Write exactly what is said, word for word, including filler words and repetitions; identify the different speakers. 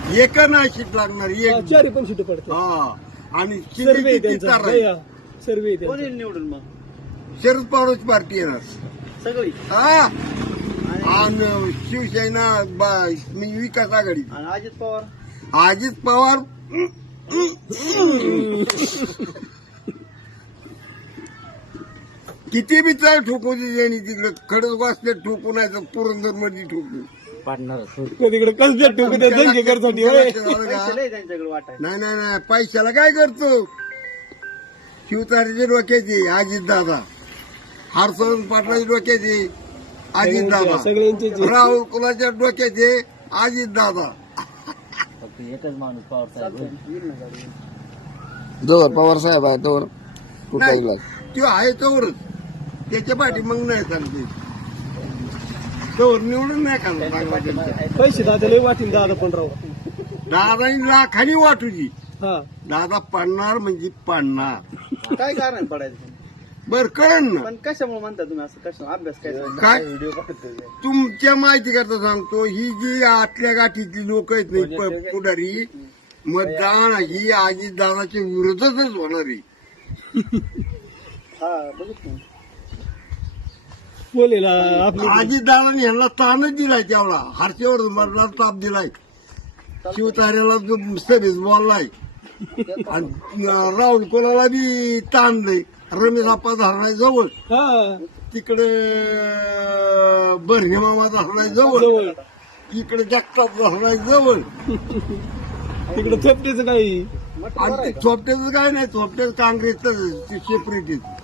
Speaker 1: एक नाही सीट लागणार एक
Speaker 2: चारी पण सीट पडते
Speaker 1: हा आणि
Speaker 2: सर्वे
Speaker 1: शिंदेची
Speaker 2: त्यांचा
Speaker 1: चित्तार आहे.
Speaker 2: सर्वे
Speaker 3: कोण येईल निवडून मग
Speaker 1: शरद पवारची पार्टी येणार
Speaker 3: सगळी
Speaker 1: हा
Speaker 3: आणि
Speaker 1: आणि शिवसेना बा- मी विकास आघाडी
Speaker 3: आणि अजित पवार
Speaker 1: अजित पवार किती बी चढ ठोकू दे त्यांनी तिकडे खडक वाचले ठोकू नाही तर पुरंदर मध्ये ठोकू
Speaker 2: तिकडे कसं ठोकू त्या दंगेकरसाठी होय.
Speaker 3: पैसे लय त्यांच्याकडे वाटाय
Speaker 1: नाही नाही नाही पैशाला काय करतो शिवतारेच्या डोक्याचे अजित दादा हर्षवर्धन पाटलाच्या डोक्याचे अजित दादा
Speaker 2: सगळ्यांचे
Speaker 1: राहुल कुलाच्या डोक्याचे अजित दादा
Speaker 3: एकच माणूस पवार साहेब
Speaker 4: जोर पवार साहेब आहे तोवर कुठला
Speaker 1: नाही
Speaker 4: इलाज
Speaker 1: तो आहे तोवरच त्याच्या पाठी मग नाही चालते तोवर निवडून नाही खाल्लं
Speaker 2: पैसे दादा लय वाटील दादा पण राव
Speaker 1: दादानी लाखानी वाटूची
Speaker 2: हा
Speaker 1: दादा पडणार म्हणजे पडणार
Speaker 3: काय कारण पडायचं
Speaker 1: बर कळण ना
Speaker 3: पण कशामुळे म्हणता तुम्ही असं कशा अभ्यास काय सांगता?
Speaker 1: काय
Speaker 3: व्हिडिओ बघतोय
Speaker 1: तुमच्या माहिती करता सांगतो ही जी आतल्या गाठीतली लोक आहेत नाही प- पुढारी मतदान ही आजी दादाच्या विरोधातच होणार आहे
Speaker 3: हा बघितलं
Speaker 2: बोलेला आपली
Speaker 1: आजी दादाने ह्यांना ताणच दिलाय तेवढा हर्षवर्धन मधला ताप दिलाय शिवतार्याला जो सभेस बोललाय आणि राहुल कोणाला बी ताणलंय रमेश आप्पा धरलाय जवळ
Speaker 2: हा
Speaker 1: तिकडे बर्हे मामा धरलाय जवळ
Speaker 2: जवळ
Speaker 1: इकडे जगताप धरलाय जवळ
Speaker 2: तिकडे थेपटेच काही
Speaker 1: आणि ते चोपट्याचं काय नाही चोपट्याचं काँग्रेसचं सेपरेट